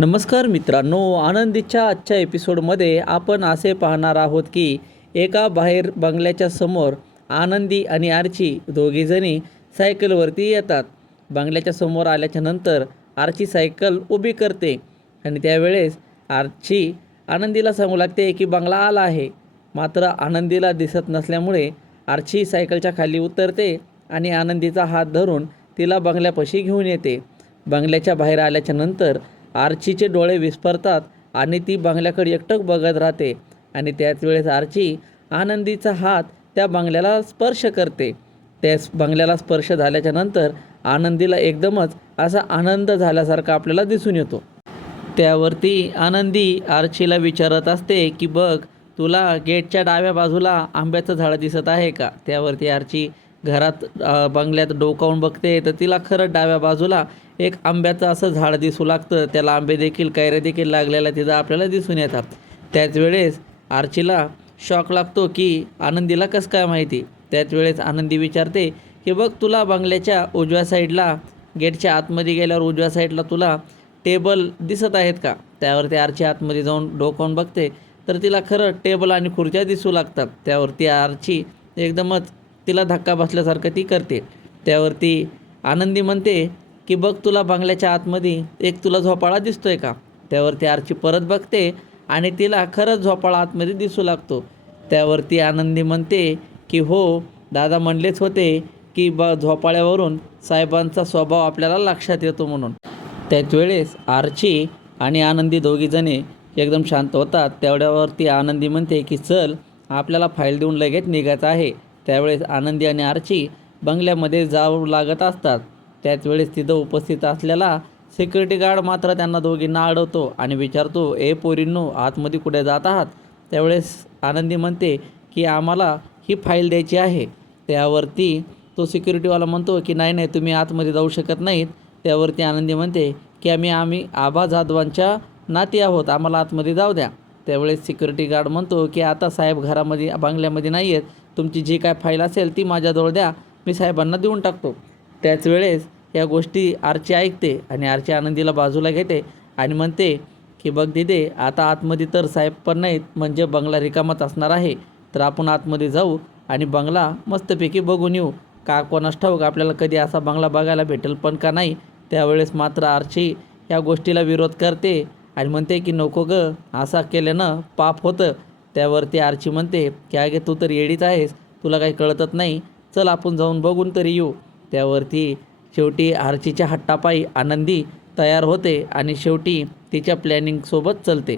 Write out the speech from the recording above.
नमस्कार मित्रांनो, आनंदीच्या आजच्या एपिसोडमध्ये आपण असे पाहणार आहोत की एका बाहेर बंगल्याच्या समोर आनंदी आणि आर्ची दोघीजणी सायकलवरती येतात. बंगल्याच्या समोर आल्याच्या नंतर आर्ची सायकल उभी करते आणि त्यावेळेस आर्ची आनंदीला सांगू लागते की बंगला आला आहे. मात्र आनंदीला दिसत नसल्यामुळे आर्ची सायकलच्या खाली उतरते आणि आनंदीचा हात धरून तिला बंगल्यापाशी घेऊन येते. बंगल्याच्या बाहेर आल्याच्या नंतर आर्चीचे डोळे विस्फारतात आणि ती बंगल्याकडे एकटक बघत राहते आणि त्याच वेळेस आर्ची आनंदीचा हात त्या बंगल्याला स्पर्श करते. त्या बंगल्याला स्पर्श झाल्याच्या नंतर आनंदीला एकदमच असा आनंद झाल्यासारखा आपल्याला दिसून येतो. त्यावरती आनंदी आर्चीला विचारत असते की बघ, तुला गेटच्या डाव्या बाजूला आंब्याचं झाड दिसत आहे का? त्यावरती आर्ची घरात बंगल्यात डोकावून बघते तर तिला खरंच डाव्या बाजूला एक आंब्याचं असं झाड दिसू लागतं. त्याला आंबे देखील कैऱ्या देखील लागलेल्या तिथं आपल्याला दिसून येतात. त्याच वेळेस आर्चीला शॉक लागतो की आनंदीला कसं काय माहिती. त्याच वेळेस आनंदी विचारते की बघ, तुला बंगल्याच्या उजव्या साईडला गेटच्या आतमध्ये गेल्यावर उजव्या साईडला तुला टेबल दिसत आहेत का? त्यावरती आर्ची आतमध्ये जाऊन डोकावून बघते तर तिला खरं टेबल आणि खुर्च्या दिसू लागतात. त्यावरती आर्ची एकदमच तिला धक्का बसल्यासारखं ती करते. त्यावरती आनंदी म्हणते की बघ, तुला बंगल्याच्या आतमध्ये एक तुला झोपाळा दिसतोय का? त्यावरती आर्ची परत बघते आणि तिला खरंच झोपाळा आतमध्ये दिसू लागतो. त्यावरती आनंदी म्हणते की हो, दादा म्हणलेच होते की झोपाळ्यावरून साहेबांचा स्वभाव आपल्याला लक्षात येतो म्हणून. त्याच वेळेस आर्ची आणि आनंदी दोघीजणी एकदम शांत होतात. तेवढ्यावरती आनंदी म्हणते की चल, आपल्याला फाईल देऊन लगेच निघायचं आहे. त्यावेळेस आनंदी आणि आर्ची बंगल्यामध्ये जाऊ लागत असतात. त्याच वेळेस तिथं उपस्थित असलेला सिक्युरिटी गार्ड मात्र त्यांना दोघींना अडवतो आणि विचारतो, ए पोरींनो, आतमध्ये कुठे जात आहात? त्यावेळेस आनंदी म्हणते की आम्हाला ही फाईल द्यायची आहे. त्यावरती तो सिक्युरिटीवाला म्हणतो की नाही नाही, तुम्ही आतमध्ये जाऊ शकत नाहीत. त्यावरती आनंदी म्हणते की आम्ही आबा जाधवांच्या नाती आहोत, आम्हाला आतमध्ये जाऊ द्या. त्यावेळेस सिक्युरिटी गार्ड म्हणतो की आता साहेब घरामध्ये बंगल्यामध्ये नाही आहेत, तुमची जी काय फाईल असेल ती माझ्याजवळ द्या, मी साहेबांना देऊन टाकतो. त्याच वेळेस या गोष्टी आर्ची ऐकते आणि आर्ची आनंदीला बाजूला घेते आणि म्हणते की बघ दिदे, आता आतमध्ये तर साहेब पण नाहीत, म्हणजे बंगला रिकामाच असणार आहे. तर आपण आतमध्ये जाऊ आणि बंगला मस्तपैकी बघून येऊ. का कोणास ठाऊक आपल्याला कधी असा बंगला बघायला भेटेल पण का नाही. त्यावेळेस मात्र आर्ची या गोष्टीला विरोध करते आणि म्हणते की नको गं, असा केल्यानं पाप होतं. त्यावरती आर्ची म्हणते की अगे, तू तर येडीच आहेस, तुला काही कळतच नाही, चल आपण जाऊन बघून तरी येऊ. त्यावरती शेवटी आर्चीच्या हट्टापायी आनंदी तयार होते आणि शेवटी तिच्या प्लॅनिंगसोबत चलते.